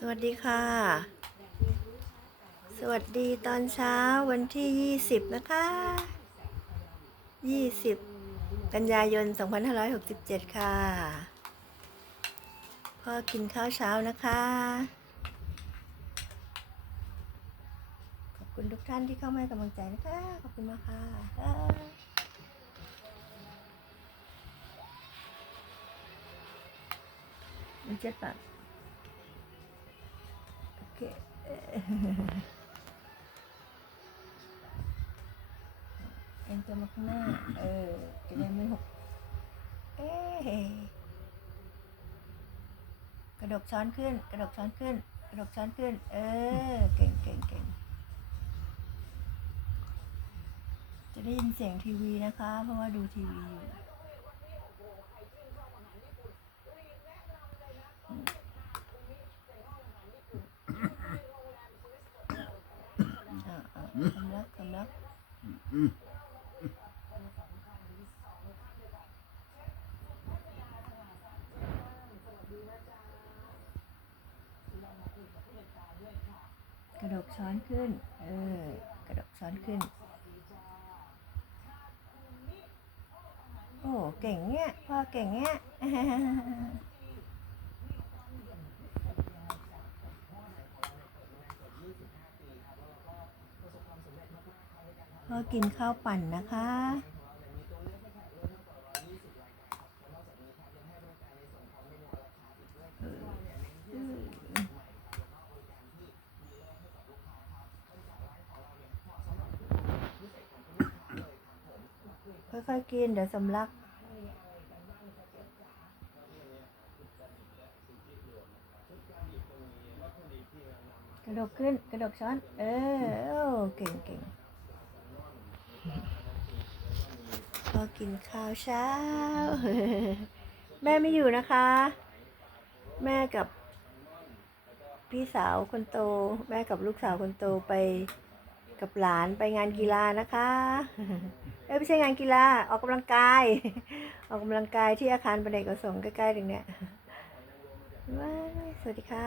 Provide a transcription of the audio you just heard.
สวัสดีค่ะ สวัสดีตอนเช้าวันที่ 20 นะคะ 20 กันยายน 2567 ค่ะ พ่อกินข้าวเช้านะคะ ขอบคุณทุกท่านที่เข้ามาให้กำลังใจนะคะ ขอบคุณมากค่ะมันเจ็ดปากโอ เคเอ็นตัวมาข้างหน้า เออจะได้ไม่หก เอ๊กระดกช้อนขึ้น กระดกช้อนขึ้น กระดกช้อนขึ้น เออ เก่งเก่งเก่งจะได้ยินเสียงทีวีนะคะ เพราะว่าดูทีวีอยู่ อ่าอ่าคำลักำลักกระดกช้อนขึ้น เออ กระดกช้อนขึ้น โอ้ เก่งเนี่ยพ่อเก่งเนี่ย พ่อกินข้าวปั่นนะคะ ค่อยๆกินเดี๋ยวสำลักกระดกขึ้นกระดกช้อน เออโอ้เก่งเก่งพอ กินข้าวเช้า แม่ไม่อยู่นะคะ แม่กับ พี่สาวคนโต แม่กับลูกสาวคนโตไปกับหลานไปงานกีฬานะคะเอ้ไม่ใช่งานกีฬาออกกำลังกาย ออกกำลังกายที่อาคารบันไดกระสงค์ใกล้ๆตรงเนี้ยว้ายสวัสดีค่ะ